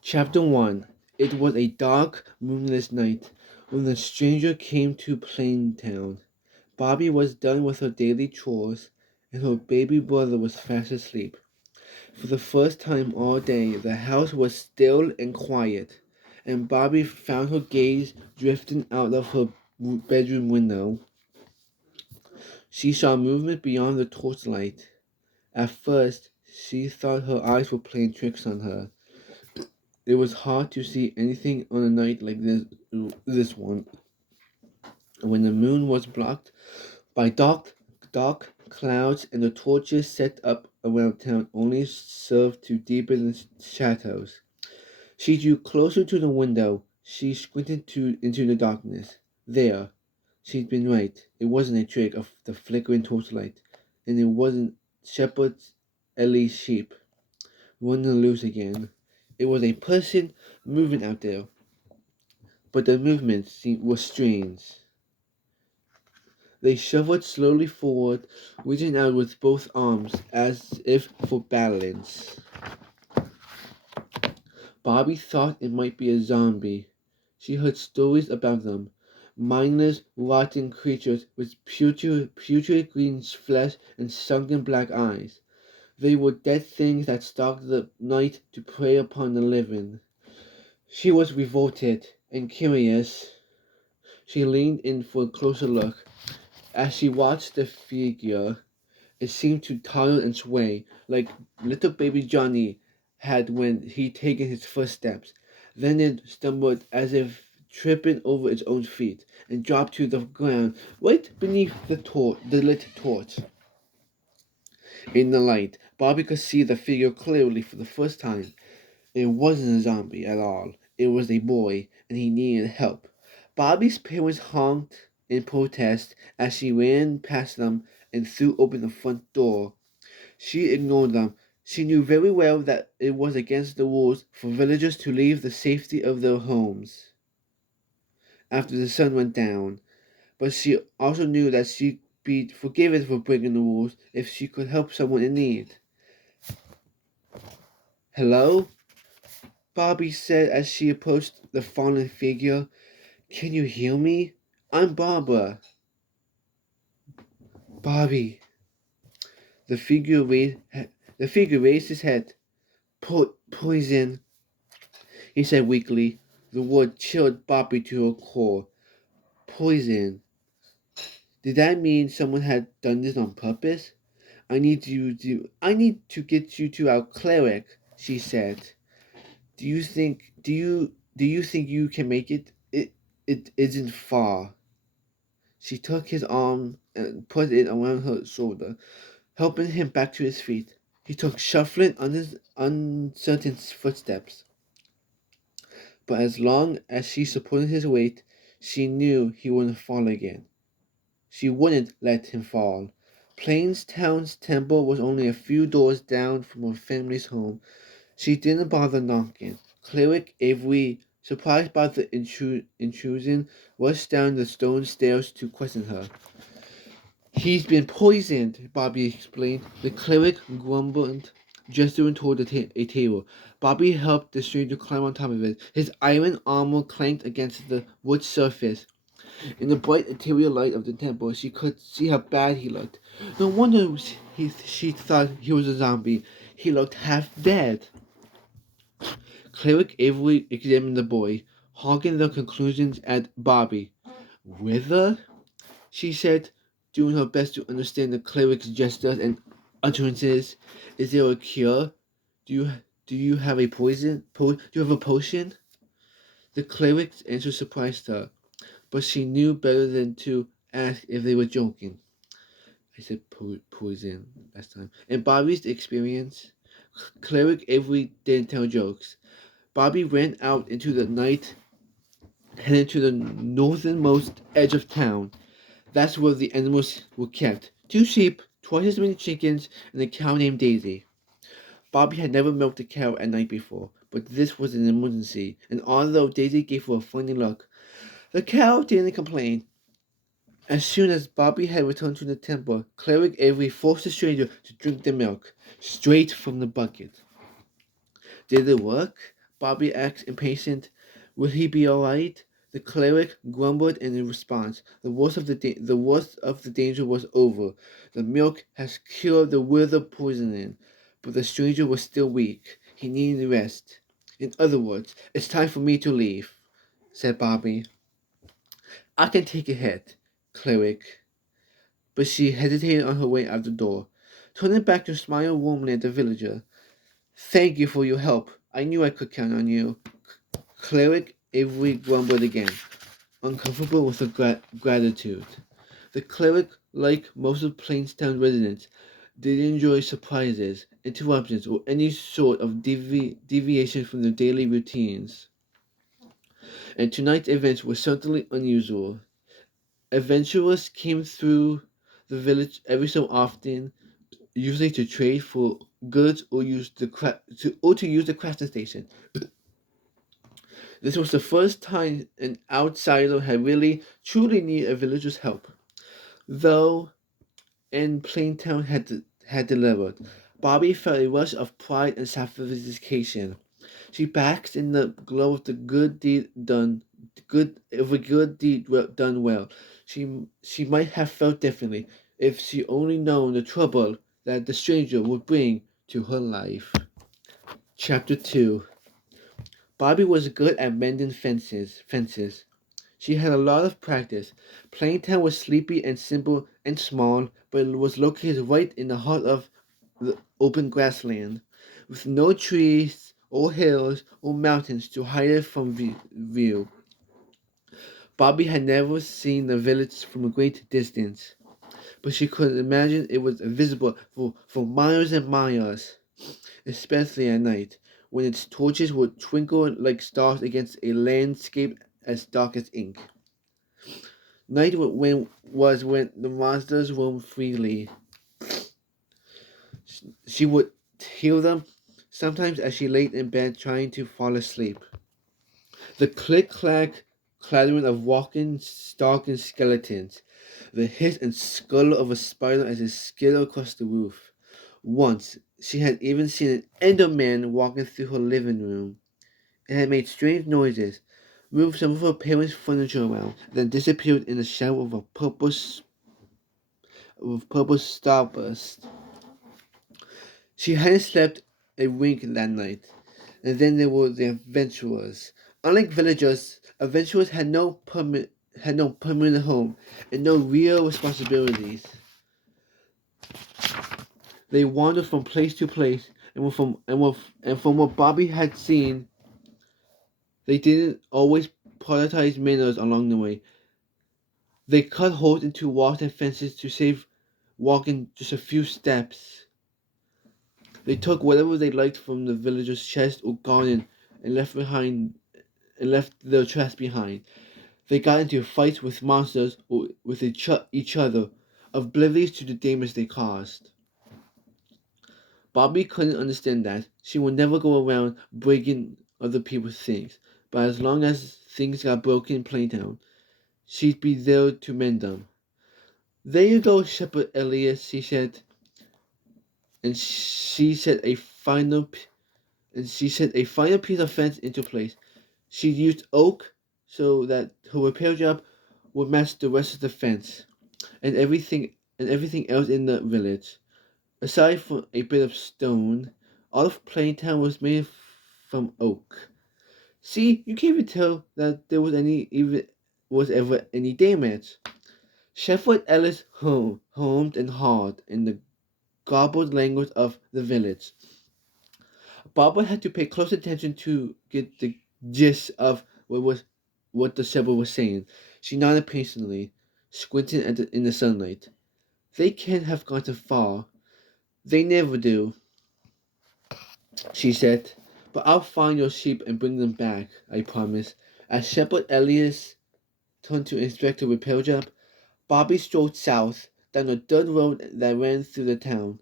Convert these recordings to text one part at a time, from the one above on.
Chapter 1. It was a dark, moonless night when the stranger came to Plaintown. Bobbie was done with her daily chores, and her baby brother was fast asleep. For the first time all day, the house was still and quiet, and Bobbie found her gaze drifting out of her bedroom window. She saw movement beyond the torchlight. At first, she thought her eyes were playing tricks on her. It was hard to see anything on a night like this one, when the moon was blocked by dark clouds and the torches set up around town only served to deepen the shadows. She drew closer to the window. She squinted into the darkness. There. She'd been right. It wasn't a trick of the flickering torchlight, and it wasn't Shepherd's Ellie's sheep running loose again. It was a person moving out there, but the movement was strange. They shuffled slowly forward, reaching out with both arms as if for balance. Bobbie thought it might be a zombie. She heard stories about them. Mindless, rotting creatures with putrid green flesh and sunken black eyes. They were dead things that stalked the night to prey upon the living. She was revolted and curious. She leaned in for a closer look. As she watched the figure, it seemed to totter and sway, like little baby Johnny had when he'd taken his first steps. Then it stumbled as if tripping over its own feet, and dropped to the ground right beneath the lit torch. In the light, Bobbie could see the figure clearly for the first time. It wasn't a zombie at all. It was a boy, and he needed help. Bobbie's parents honked in protest as she ran past them and threw open the front door. She ignored them. She knew very well that it was against the rules for villagers to leave the safety of their homes after the sun went down, but she also knew that she'd be forgiven for breaking the rules if she could help someone in need. "Hello?" Bobbie said as she approached the fallen figure. "Can you hear me? I'm Barbara." "Bobbie." The figure raised his head. Poison," he said weakly. The word chilled Bobbie to her core. Poison. Did that mean someone had done this on purpose? I need to get you to our cleric," she said. Do you think you can make it? It isn't far." She took his arm and put it around her shoulder, helping him back to his feet. He took shuffling on his uncertain footsteps, but as long as she supported his weight, she knew he wouldn't fall again. She wouldn't let him fall. Plaintown's temple was only a few doors down from her family's home. She didn't bother knocking. Cleric Avery, surprised by the intrusion, rushed down the stone stairs to question her. "He's been poisoned," Bobbie explained. The cleric grumbled, gesturing toward a table. Bobbie helped the stranger climb on top of it. His iron armor clanked against the wood surface. In the bright ethereal light of the temple, she could see how bad he looked. No wonder she thought he was a zombie. He looked half dead. Cleric Avery examined the boy, hogging the conclusions at Bobbie. "Wither?" she said, doing her best to understand the cleric's gestures and utterances. "Is there a cure? Do you have a do you have a potion?" The cleric's answer surprised her, but she knew better than to ask if they were joking. "I said poison last time." In Bobbie's experience, Cleric Avery didn't tell jokes. Bobbie ran out into the night, headed to the northernmost edge of town. That's where the animals were kept. 2 sheep, twice as many chickens, and a cow named Daisy. Bobbie had never milked a cow at night before, but this was an emergency, and although Daisy gave her a funny look, the cow didn't complain. As soon as Bobbie had returned to the temple, Cleric Avery forced the stranger to drink the milk, straight from the bucket. Did it work? Bobbie asked, impatient. Will he be all right? The cleric grumbled in response. The worst of the danger was over. The milk has cured the wither poisoning, but the stranger was still weak. He needed rest. In other words, it's time for me to leave, said Bobbie. I can take a hit, cleric. But she hesitated on her way out the door, turning back to smile warmly at the villager. Thank you for your help. I knew I could count on you. Cleric Avery grumbled again, uncomfortable with her gratitude. The cleric, like most of Plaintown residents, did enjoy surprises, interruptions, or any sort of deviation from their daily routines. And tonight's events were certainly unusual. Adventurers came through the village every so often, usually to trade for goods or to use the crafting station. This was the first time an outsider had really truly needed a villager's help. Though in Plaintown had delivered, Bobbie felt a rush of pride and satisfaction. She basked in the glow of the good deed done well. She might have felt differently if she only known the trouble that the stranger would bring to her life. Chapter 2. Bobbie was good at mending fences. She had a lot of practice. Plaintown was sleepy and simple and small, but it was located right in the heart of the open grassland, with no trees or hills or mountains to hide it from view. Bobbie had never seen the village from a great distance, but she could imagine it was visible for miles and miles, especially at night, when its torches would twinkle like stars against a landscape as dark as ink. Night was when the monsters roamed freely. She would hear them sometimes as she lay in bed trying to fall asleep. The click-clack clattering of walking, stalking skeletons, the hiss and scuttle of a spider as it skidded across the roof. Once, she had even seen an Enderman walking through her living room. It had made strange noises, moved some of her parents' furniture around, then disappeared in the shadow of a purple starburst. She hadn't slept a wink that night. And then there were the adventurers. Unlike villagers, adventurers had no permanent home and no real responsibilities. They wandered from place to place, and from what Bobbie had seen, they didn't always prioritize manners along the way. They cut holes into walls and fences to save walking just a few steps. They took whatever they liked from the villagers' chest or garden and left their trash behind. They got into fights with monsters or with each other, oblivious to the damage they caused. Bobbie couldn't understand that. She would never go around breaking other people's things, but as long as things got broken in Plaintown, she'd be there to mend them. There you go, Shepherd Elias, she said, and she set a final piece of fence into place. She used oak so that her repair job would match the rest of the fence and everything else in the village. Aside from a bit of stone, all of Plaintown was made from oak. See, you can't even tell that there was ever any damage. Shepherd Ellis hummed and hawed in the garbled language of the village. Barbara had to pay close attention to get the gist of what the shepherd was saying. She nodded patiently, squinting in the sunlight. They can't have gone too far. They never do, she said. But I'll find your sheep and bring them back, I promise. As Shepherd Elias turned to inspect the repair job, Bobbie strolled south down the dirt road that ran through the town.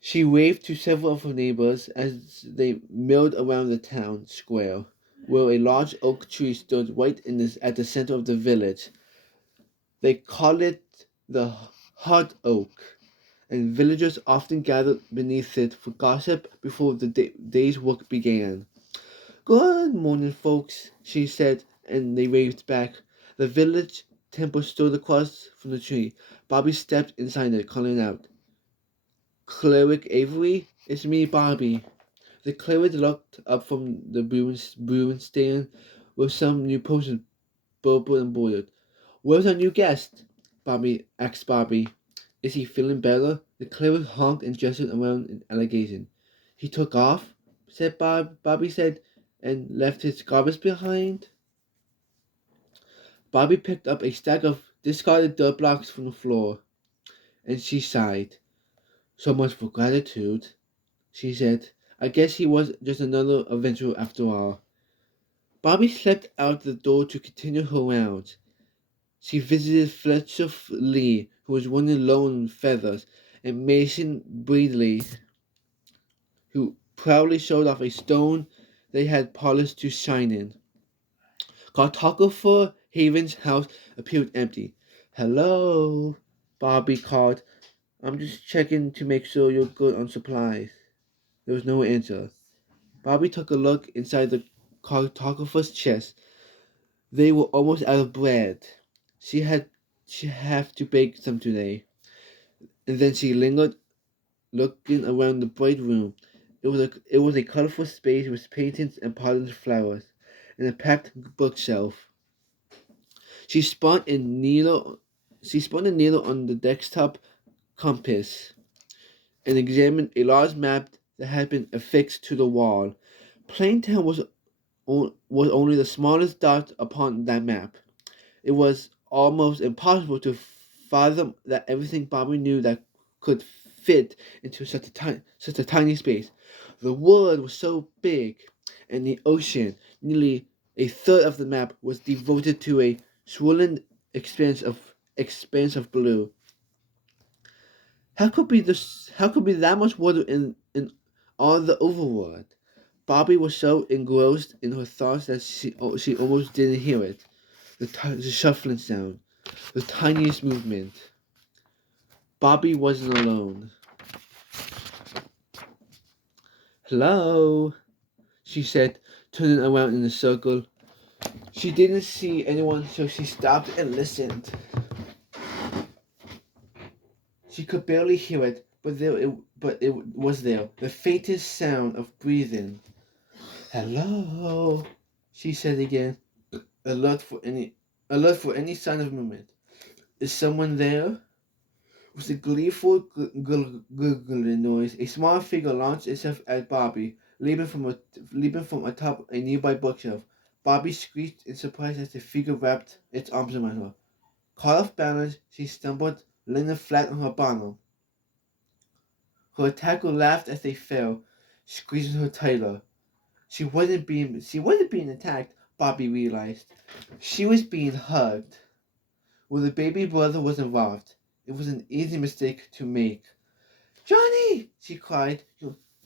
She waved to several of her neighbors as they milled around the town square, where a large oak tree stood right at the center of the village. They called it the hard oak, and villagers often gathered beneath it for gossip before the day's work began. Good morning, folks, she said, and they waved back. The village temple stood across from the tree. Bobbie stepped inside it, calling out, Cleric Avery, it's me, Bobbie. The cleric looked up from the brewing stand with some new potions bubbled and boiled. Where's our new guest? Bobbie asked Bobbie. Is he feeling better? The cleric honked and gestured around in allegation. He took off, said Bobbie said, and left his garbage behind. Bobbie picked up a stack of discarded dirt blocks from the floor, and she sighed. So much for gratitude, she said. I guess he was just another adventurer after all. Bobbie slipped out the door to continue her rounds. She visited Fletcher Lee, who was running low on feathers, and Mason Breedley, who proudly showed off a stone they had polished to shine in. Cartographer Haven's house appeared empty. Hello, Bobbie called. I'm just checking to make sure you're good on supplies. There was no answer. Bobbie took a look inside the cartographer's chest. They were almost out of bread. She have to bake some today. And then she lingered, looking around the bright room. It was a colorful space with paintings and potted flowers, and a packed bookshelf. She spun a needle. She spun a needle on the desktop compass and examined a large map that had been affixed to the wall. Plaintown was only the smallest dot upon that map. It was almost impossible to fathom that everything Bobbie knew that could fit into such a tiny space. The world was so big, and the ocean, nearly a third of the map, was devoted to a swollen expanse of blue. How could be that much water in all the overworld? Bobbie was so engrossed in her thoughts that she almost didn't hear it. The shuffling sound, the tiniest movement. Bobbie wasn't alone. Hello, she said, turning around in a circle. She didn't see anyone, so she stopped and listened. She could barely hear it, but it was there, the faintest sound of breathing. Hello, she said again, alert for any sign of movement. Is someone there? With a gleeful gurgling noise, a small figure launched itself at Bobbie, leaping from atop a nearby bookshelf. Bobbie screeched in surprise as the figure wrapped its arms around her. Caught off balance, she stumbled, landing flat on her bottom. Her attacker laughed as they fell, squeezing her tighter. She wasn't being attacked, Bobbie realized. She was being hugged. Well, the baby brother was involved. It was an easy mistake to make. Johnny! She cried.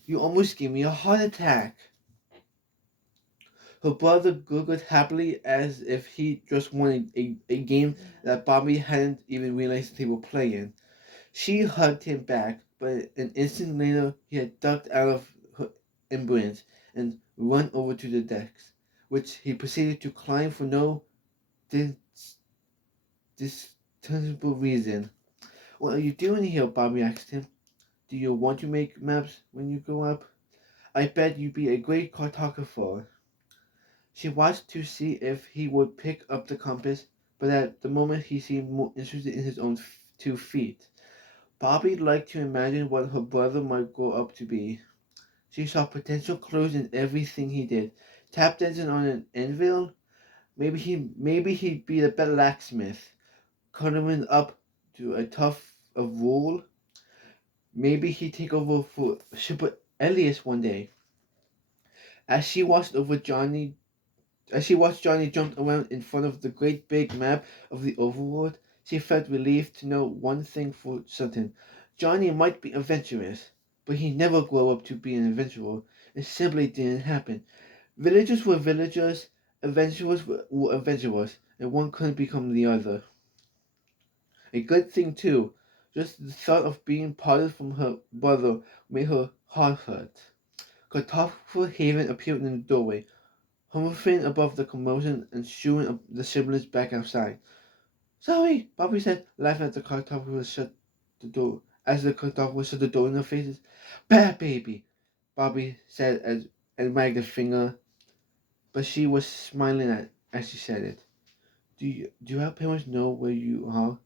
You almost gave me a heart attack. Her brother gurgled happily as if he just won a game that Bobbie hadn't even realized they were playing. She hugged him back, but an instant later he had ducked out of her embrace and run over to the decks, which he proceeded to climb for no discernible reason. What are you doing here? Bobbie asked him. Do you want to make maps when you grow up? I bet you'd be a great cartographer. She watched to see if he would pick up the compass, but at the moment he seemed more interested in his own 2 feet. Bobbie liked to imagine what her brother might grow up to be. She saw potential clues in everything he did. Tap dancing on an anvil? Maybe he'd be a better blacksmith, cuddling up to a tuft of wool. Maybe he'd take over for Shipper Elias one day. As she watched Johnny jump around in front of the great big map of the overworld, she felt relieved to know one thing for certain. Johnny might be adventurous, but he never grew up to be an adventurer. It simply didn't happen. Villagers were villagers, adventurers were adventurers, and one couldn't become the other. A good thing, too. Just the thought of being parted from her brother made her heart hurt. Cartographer Haven appeared in the doorway. hovering above the commotion and shooing up the siblings back outside. Sorry, Bobbie said, laughing as the cartographer shut the door. As the cartographer shut the door in their faces. Bad baby, Bobbie said and wagged a finger, but she was smiling as she said it. Do your parents know where you are?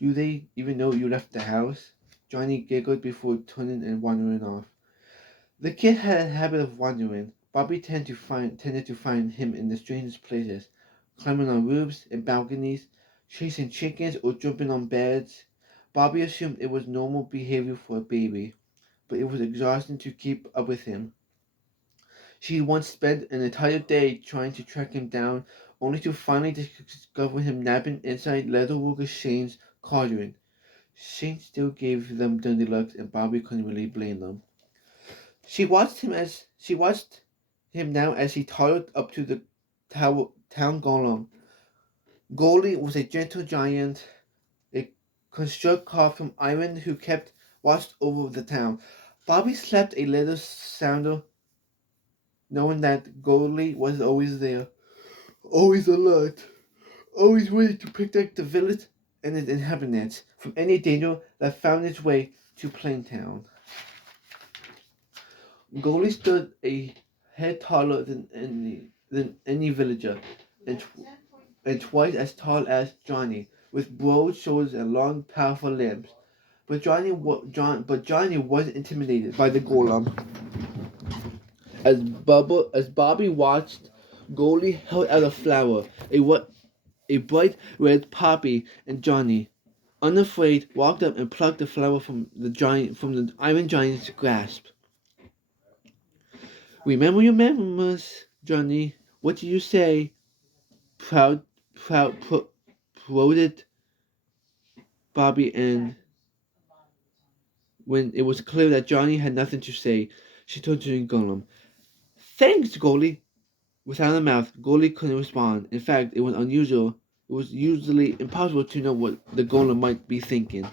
Do they even know you left the house? Johnny giggled before turning and wandering off. The kid had a habit of wandering. Bobbie tended to find him in the strangest places, climbing on roofs and balconies, chasing chickens or jumping on beds. Bobbie assumed it was normal behavior for a baby, but it was exhausting to keep up with him. She once spent an entire day trying to track him down, only to finally discover him napping inside Leatherworker Shane's cauldron. Shane still gave them dirty looks, and Bobbie couldn't really blame them. She watched him now as he toddled up to the town golem. Goldie was a gentle giant, a construct carved from iron who kept watch over the town. Bobbie slept a little sounder, knowing that Goldie was always there, always alert, always ready to protect the village and its inhabitants from any danger that found its way to Plaintown. Goldie stood a head taller than any villager, and, and twice as tall as Johnny, with broad shoulders and long, powerful limbs. But Johnny wasn't intimidated by the golem. As Bobbie watched, Goldie held out a flower, a bright red poppy, and Johnny, unafraid, walked up and plucked the flower from the Iron Giant's grasp. Remember your memos, Johnny. What do you say? Proud, prodded Bobbie, and when it was clear that Johnny had nothing to say, she turned to the golem. Thanks, Goldie. Without a mouth, Goldie couldn't respond. In fact, it was unusual. It was usually impossible to know what the golem might be thinking.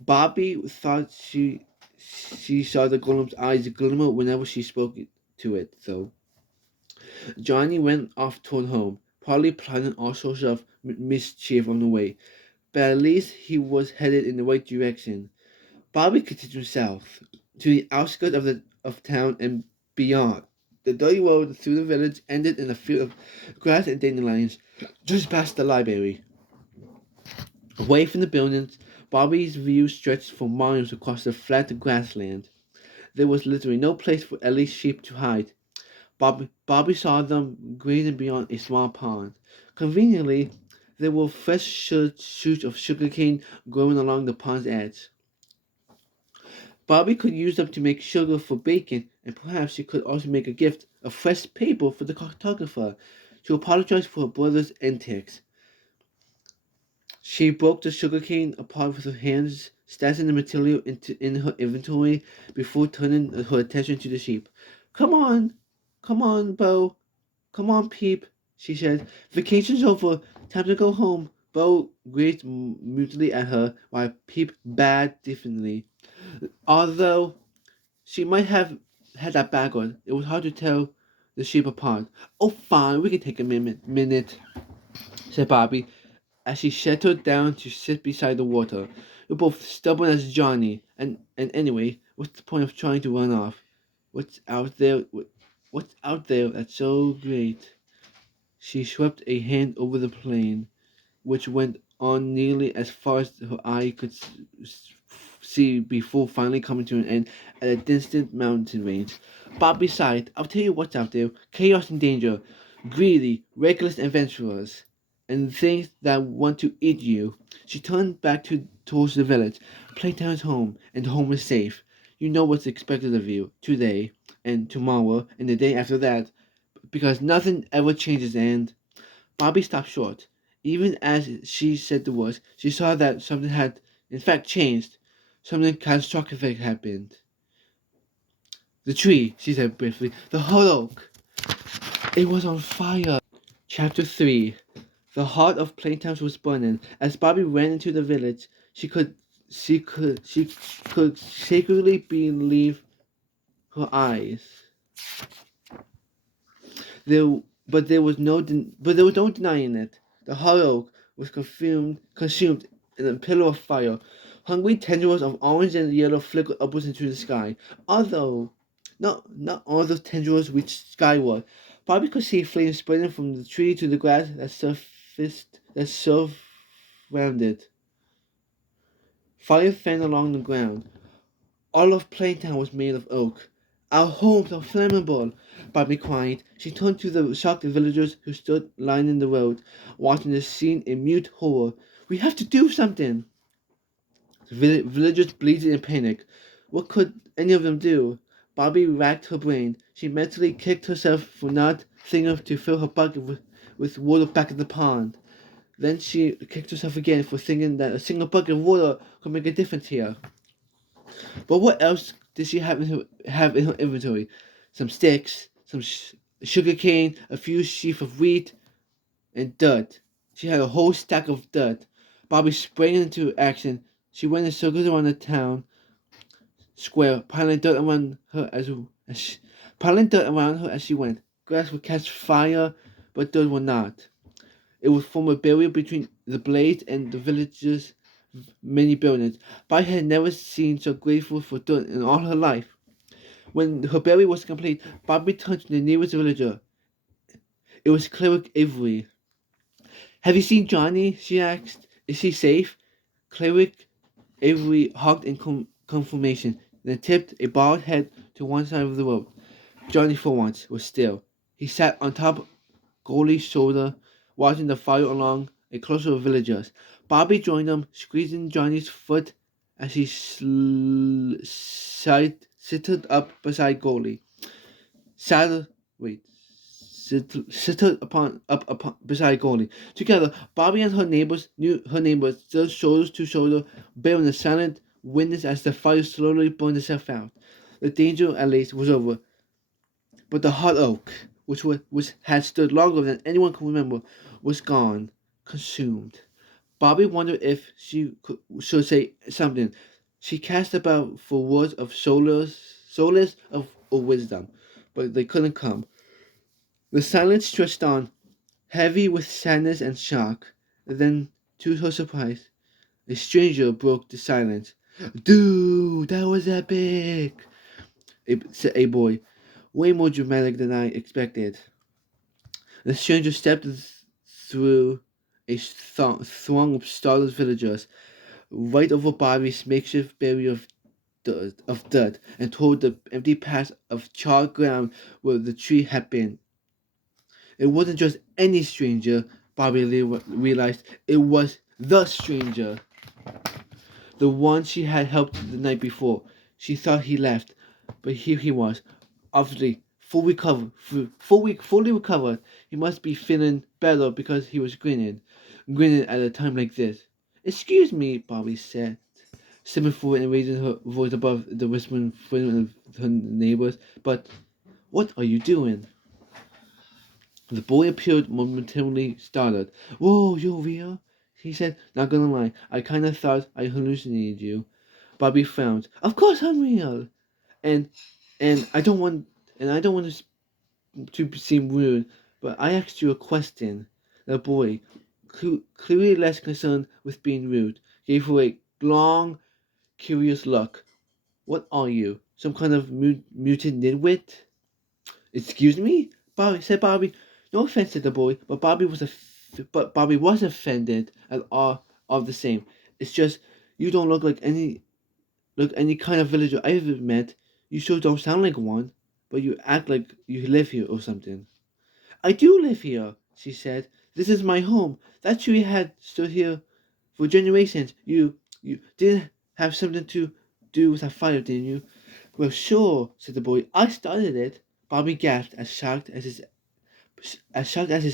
Bobbie thought she saw the golem's eyes glimmer whenever she spoke to it, though. Johnny went off toward home, probably plotting all sorts of mischief on the way, but at least he was headed in the right direction. Bobbie continued south, to the outskirts of town and beyond. The dirty road through the village ended in a field of grass and dandelions, just past the library. Away from the buildings, Bobbie's view stretched for miles across the flat grassland. There was literally no place for Ellie's sheep to hide. Bobbie saw them grazing beyond a small pond. Conveniently, there were fresh shoots of sugarcane growing along the pond's edge. Bobbie could use them to make sugar for bacon, and perhaps she could also make a gift of fresh paper for the cartographer to apologize for her brother's antics. She broke the sugarcane apart with her hands, stashing the material in her inventory before turning her attention to the sheep. Come on, Bo. Come on, Peep, she said. Vacation's over. Time to go home. Bo gazed mutely at her, while Peep bowed differently. Although she might have had that bag on, it was hard to tell the sheep apart. Oh, fine, we can take a minute, said Bobbie, as she settled down to sit beside the water. You're both stubborn as Johnny, and anyway, what's the point of trying to run off? What's out there? What's out there that's so great? She swept a hand over the plain, which went on nearly as far as her eye could see before finally coming to an end at a distant mountain range. Bobbie sighed. I'll tell you what's out there. Chaos and danger. Greedy, reckless adventurers. And things that want to eat you. She turned back towards the village. Playtown's home, and home is safe. You know what's expected of you today, and tomorrow, and the day after that, because nothing ever changes, and Bobbie stopped short. Even as she said the words, she saw that something had, in fact, changed. Something catastrophic had happened. The tree, she said briefly. The whole oak. It was on fire. Chapter 3. The heart of Plaintown was burning. As Bobbie ran into the village, she could secretly believe her eyes. There but there was no denying it. The hot oak was consumed in a pillar of fire. Hungry tendrils of orange and yellow flickered upwards into the sky. Although not all those tendrils reached skyward. Bobby could see flames spreading from the tree to the grass that surrounded. Fire fanned along the ground. All of Plaintown was made of oak. Our homes are flammable, Bobby cried. She turned to the shocked villagers who stood lining the road, watching the scene in mute horror. We have to do something! The villagers bleated in panic. What could any of them do? Bobby racked her brain. She mentally kicked herself for not thinking to fill her bucket with water back in the pond. Then she kicked herself again for thinking that a single bucket of water could make a difference here. But what else did she have in her inventory? Some sticks, some sugar cane, a few sheaves of wheat, and dirt. She had a whole stack of dirt. Bobby sprang into action. She went in circles around the town square, piling dirt around her as she went. Grass would catch fire, but dirt would not. It would form a barrier between the blaze and the village's many buildings. Bobby had never seen so grateful for dirt in all her life. When her barrier was complete, Bobby turned to the nearest villager. It was Cleric Avery. Have you seen Johnny? She asked. Is he safe? Cleric Avery honked in confirmation, then tipped a bald head to one side of the road. Johnny, for once, was still. He sat on top of Goldie's shoulder, watching the fire along a cluster of villagers. Bobby joined them, squeezing Johnny's foot as he sitted up beside Goldie. Sitted upon beside Goldie. Together, Bobby and her neighbors stood shoulder to shoulder, bearing a silent witness as the fire slowly burned itself out. The danger, at least, was over. But the hot oak, which had stood longer than anyone could remember, was gone, consumed. Bobby wondered if should say something. She cast about for words of solace or wisdom, but they couldn't come. The silence stretched on, heavy with sadness and shock. Then, to her surprise, a stranger broke the silence. Dude, that was epic! Said a boy, way more dramatic than I expected. The stranger stepped through a throng of startled villagers, right over Bobby's makeshift barrier of dirt, and toward the empty patch of charred ground where the tree had been. It wasn't just any stranger, Bobby realized. It was the stranger. The one she had helped the night before. She thought he left, but here he was, obviously fully recovered. He must be feeling better because he was grinning at a time like this. Excuse me, Bobby said, stepping forward and raising her voice above the whispering of her neighbors. But what are you doing? The boy appeared momentarily startled. Whoa, you're real? He said, not gonna lie, I kinda thought I hallucinated you. Bobby frowned. Of course I'm real. And and I don't want to seem rude, but I asked you a question. The boy, clearly less concerned with being rude, gave her a long, curious look. What are you? Some kind of mutant nitwit? Excuse me? Bobby. No offense to the boy, but Bobby was offended at all the same. It's just you don't look any kind of villager I've ever met. You sure don't sound like one, but you act like you live here or something. I do live here, she said. This is my home. That tree had stood here for generations. You didn't have something to do with that fire, didn't you? Well, sure, said the boy. I started it. Bobby gasped, as shocked as his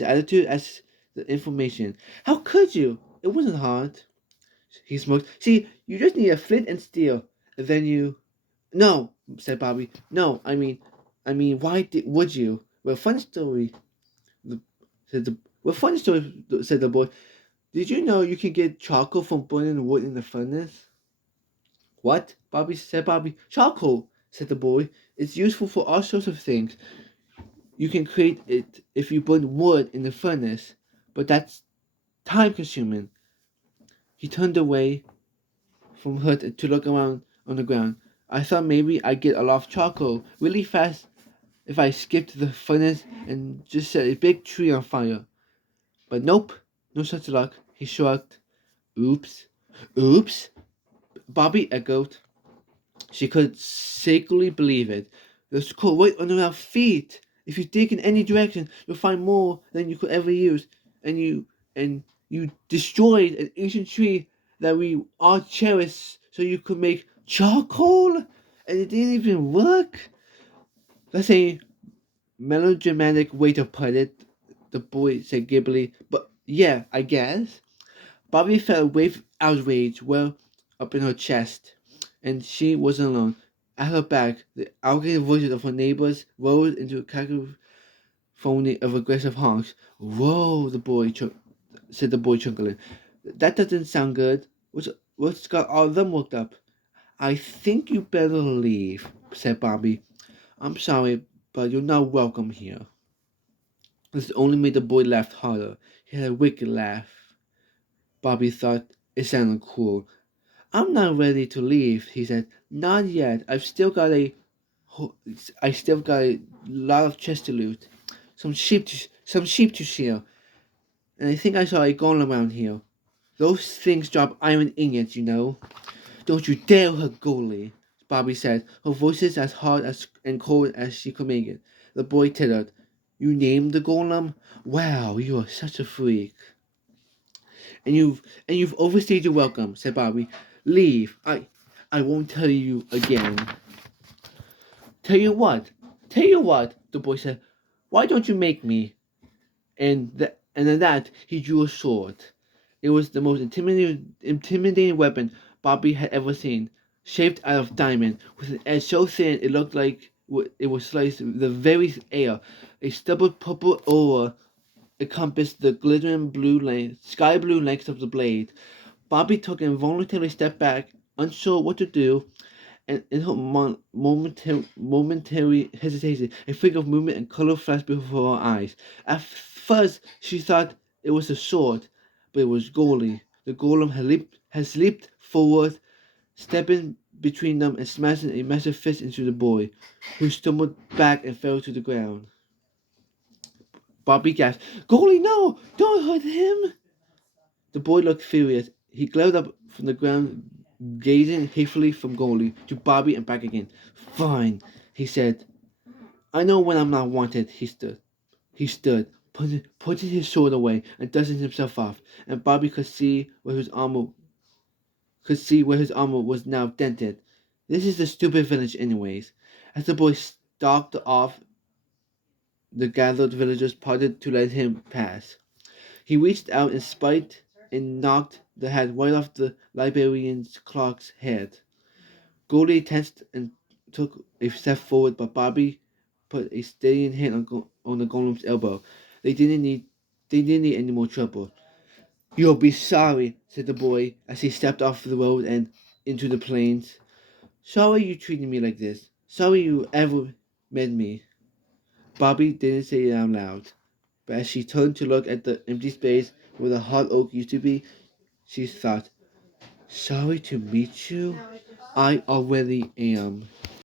attitude as the information. How could you? It wasn't hard. He smoked. See, you just need a flint and steel, and then you. No, said Bobby. No, why would you? Well, fun story. The, Funny story, said the boy. Did you know you can get charcoal from burning wood in the furnace? What? Bobby. Charcoal, said the boy. It's useful for all sorts of things. You can create it if you burn wood in the furnace, but that's time consuming. He turned away from her to look around on the ground. I thought maybe I'd get a lot of charcoal really fast if I skipped the furnace and just set a big tree on fire. But nope, no such luck. He shrugged. Oops. Oops, Bobbie echoed. She could sacredly believe it. There's coal right under our feet. If you dig in any direction, you'll find more than you could ever use. And you destroyed an ancient tree that we all cherish so you could make charcoal, and it didn't even work. That's a melodramatic way to put it, the boy said gibbily. But yeah, I guess. Bobbie felt a wave of outrage well up in her chest, and she wasn't alone. At her back, the arrogant voices of her neighbors rose into a cacophony of aggressive honks. Whoa, said the boy chuckling. That doesn't sound good. What's got all of them worked up? I think you better leave, said Bobbie. I'm sorry, but you're not welcome here. This only made the boy laugh harder. He had a wicked laugh. Bobbie thought it sounded cruel. I'm not ready to leave, he said. Not yet. I still got a lot of chest to loot. Some sheep to shear. And I think I saw a golem around here. Those things drop iron ingots, you know. Don't you dare hurt Goalie, Bobbie said, her voice as hard and cold as she could make it. The boy tittered. You named the golem? Wow, you are such a freak. And you've overstayed your welcome, said Bobbie. Leave. I won't tell you again. Tell you what? Tell you what, the boy said. Why don't you make me? And at that he drew a sword. It was the most intimidating weapon Bobbie had ever seen, shaped out of diamond, with an edge so thin it looked like it was sliced the very air. A stubborn purple aura encompassed the glittering sky blue length of the blade. Bobbie took an involuntary step back, unsure what to do, and in her momentary hesitation, a freak of movement and color flashed before her eyes. At first, she thought it was a sword, but it was Goalie. The golem has leaped forward, stepping between them and smashing a massive fist into the boy, who stumbled back and fell to the ground. Bobbie gasped, Goalie, no! Don't hurt him! The boy looked furious. He glared up from the ground, gazing hatefully from Goalie to Bobbie and back again. Fine, he said. I know when I'm not wanted. He stood, putting his sword away and dusting himself off, and Bobbie could see where his armor was now dented. This is a stupid village anyways. As the boy stalked off, the gathered villagers parted to let him pass. He reached out in spite and knocked the hat right off the librarian's clerk's head. Goldie tensed and took a step forward, but Bobbie put a steadying hand on the golem's elbow. They didn't need any more trouble. You'll be sorry, said the boy as he stepped off the road and into the plains. Sorry you treated me like this. Sorry you ever met me. Bobbie didn't say it out loud, but as she turned to look at the empty space where the hard oak used to be, she thought, sorry to meet you? I already am.